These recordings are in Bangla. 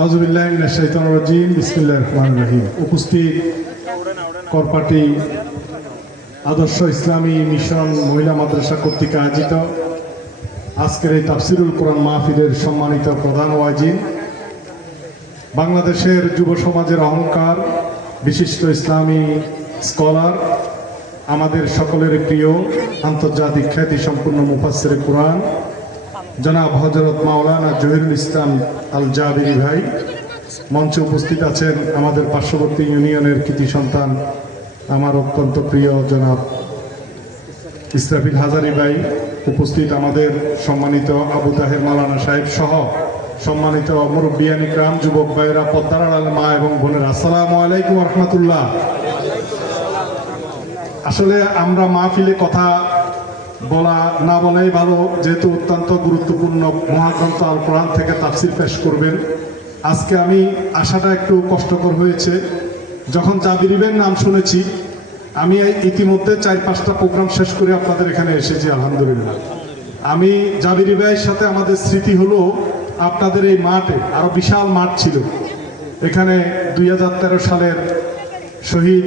আউযুবিল্লাহি মিনাশ শাইতানির রাজিম। বিসমিল্লাহির রহমানির রহিম। উপস্থিত করপাটি আদর্শ ইসলামী মিশন মহিলা মাদ্রাসা কর্তৃক আয়োজিত আজকের এই তাফসিরুল কোরআন মাহফিলের সম্মানিত প্রধান ওয়াজিন, বাংলাদেশের যুব সমাজের অহংকার, বিশিষ্ট ইসলামী স্কলার, আমাদের সকলের প্রিয় আন্তর্জাতিক খ্যাতি সম্পূর্ণ মুফাসসিরে কোরআন জনাব হযরত মাওলানা জহিরুল ইসলাম আল জাবিরি ভাই, মঞ্চে উপস্থিত আছেন আমাদের পার্শ্ববর্তী ইউনিয়নের কৃতি সন্তান আমার অত্যন্ত প্রিয় জনাব ইসরাফিল হাজারি ভাই, উপস্থিত আমাদের সম্মানিত আবু তাহের মাওলানা সাহেব সহ সম্মানিত মুরব্বিয়ান ইকরাম, যুবক ভাইয়েরা, পর্দার আড়ালে মা এবং বোনেরা, আসসালামু আলাইকুম ওয়া রাহমাতুল্লাহ। আসলে আমরা মাহফিলে কথা বলা না বলাই ভালো, যেহেতু অত্যন্ত গুরুত্বপূর্ণ মহাগ্রন্থ আল কোরআন থেকে তাফসির পেশ করবেন। আজকে আমি আসাটা একটু কষ্টকর হয়েছে। যখন জাবিরি ভাইয়ের নাম শুনেছি, আমি ইতিমধ্যে 4-5টা প্রোগ্রাম শেষ করে আপনাদের এখানে এসেছি আলহামদুলিল্লাহ। আমি জাবিরি ভাইয়ের সাথে আমাদের স্মৃতি হলো আপনাদের এই মাঠে, আরো বিশাল মাঠ ছিল এখানে, 2013 সালের শহীদ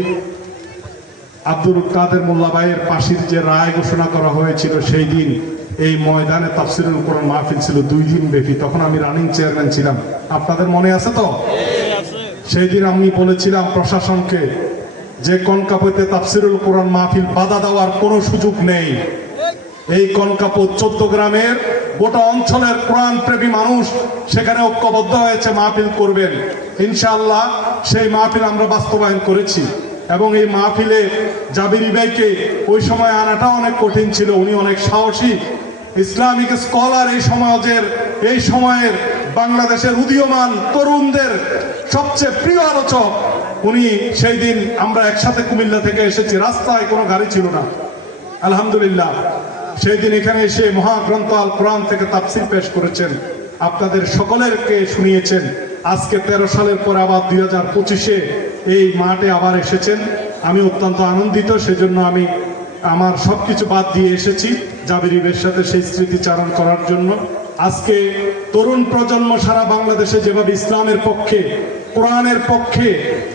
আব্দুল কাদের মোল্লা ভাইয়ের ফাঁসির যে রায় ঘোষণা করা হয়েছিল, সেই দিন এই ময়দানে তাফসিরুল কোরআন মাহফিল ছিল 2 দিন ব্যাপী। তখন আমি রানিং চেয়ারম্যান ছিলাম, আপনাদের মনে আছে তো? সেই দিন আমি বলেছিলাম প্রশাসনকে যে কনকাপতে তাফসিরুল কোরআন মাহফিল বাধা দেওয়ার কোনো সুযোগ নেই। এই কনকাপত 14 গ্রামের গোটা অঞ্চলের কোরআন প্রেমী মানুষ সেখানে ঐক্যবদ্ধ হয়েছে, মাহফিল করবেন ইনশাআল্লাহ। সেই মাহফিল আমরা বাস্তবায়ন করেছি এবং এই মাহফিলে জাবিরি ভাইকে ওই সময় আনাটা অনেক কঠিন ছিল। উনি অনেক সাহসী ইসলামিক স্কলার, এই সময়ের বাংলাদেশের উদীয়মান তরুণদের সবচেয়ে প্রিয় আলোচক উনি। সেই দিন আমরা একসাথে কুমিল্লা থেকে এসেছি, রাস্তায় কোনো গাড়ি ছিল না আলহামদুলিল্লাহ। সেই দিন এখানে এসে মহাগ্রন্থ আল কোরআন থেকে তাফসির পেশ করেছেন, আপনাদের সকলেরকে শুনিয়েছেন। আজকে 13 সালের পর আবার 2025-এ এই মাঠে আবার এসেছেন। আমি অত্যন্ত আনন্দিত, সেজন্য আমি আমার সবকিছু বাদ দিয়ে এসেছি জাবিরি ভাইয়ের সাথে সেই স্মৃতিচারণ করার জন্য। আজকে তরুণ প্রজন্ম সারা বাংলাদেশে যেভাবে ইসলামের পক্ষে, কোরআনের পক্ষে,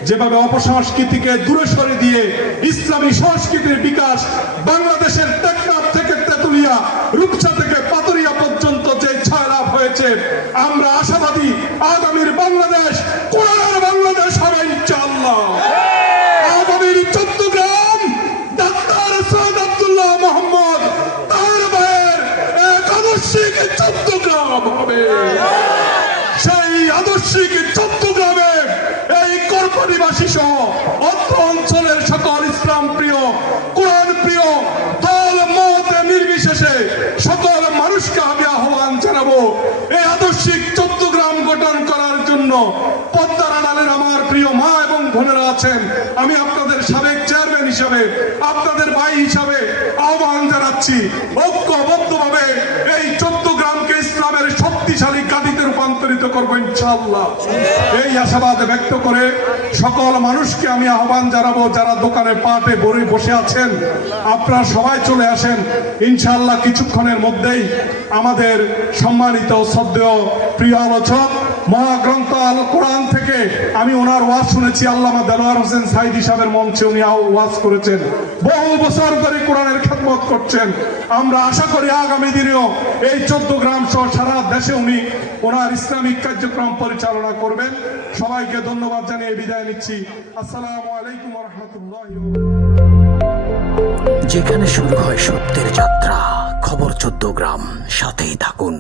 যেভাবে অপসংস্কৃতিকে দূরে সরে দিয়ে ইসলামী সংস্কৃতির বিকাশ, বাংলাদেশের টেকনাফ থেকে তেতুলিয়া, রূপসা থেকে পাতুরিয়া পর্যন্ত যে ছায়া লাভ হয়েছে, আমরা আশাবাদী আগামীর বাংলাদেশ কোরআনের বাংলাদেশ হবে ইনশাআল্লাহ। আগামীর চট্টগ্রাম ডাক্তার সৈয়দ আব্দুল্লাহ মোহাম্মদ তার ভাইয়ের এক আদর্শিক চট্টগ্রাম হবে। সেই আদর্শিক চট্টগ্রামে এই করপাটিবাসী সহ অত্র অঞ্চলের সকল ইসলাম প্রিয়, কোরআন প্রিয়, দল মত নির্বিশেষে সকল মানুষকে আমি আহ্বান জানাবো এই আদর্শিক চট্টগ্রাম গঠন করার জন্য। পদ্মার আড়ালের আমার প্রিয় মা এবং বোনেরা আছেন, আমি আপনাদের সাবেক চেয়ারম্যান হিসাবে, আপনাদের ভাই হিসাবে আহ্বান জানাচ্ছি, ঐক্যবদ্ধভাবে এই চট্টগ্রামকে ইসলামের শক্তিশালী গাদিতে রূপান্তরিত করবো ইনশাআল্লাহ। এই আশাবাদ ব্যক্ত করে সকল মানুষকে আমি আহ্বান জানাবো, যারা দোকানে পাটে বসে আছেন, আপনারা সবাই চলে আসেন ইনশাআল্লাহ। কিছুক্ষণের মধ্যেই আমাদের সম্মানিত শ্রদ্ধেয় প্রিয় আলোচক মহাগ্রন্থ আল কোরআন থেকে আমি ওনার ওয়াজ শুনেছি, আল্লামা দেলোয়ার হোসেন সাইদি সাহেবের মঞ্চে উনি ওয়াজ করেছেন, বহু বছর ধরে কোরআনের খেদমত করছেন। আমরা আশা করি আগামী দিনেও এই 14 গ্রাম সহ সারা দেশে উনি ওনার ইসলামিক কার্যক্রম পরিচালনা করবেন। সবাইকে ধন্যবাদ জানিয়ে বিদায় নিচ্ছি। আসসালামু আলাইকুম ওয়া রাহমাতুল্লাহি ওয়া বারাকাতুহু। যেখানে শুরু হয় সত্যের যাত্রা, খবর 14 গ্রাম, সাথেই থাকুন।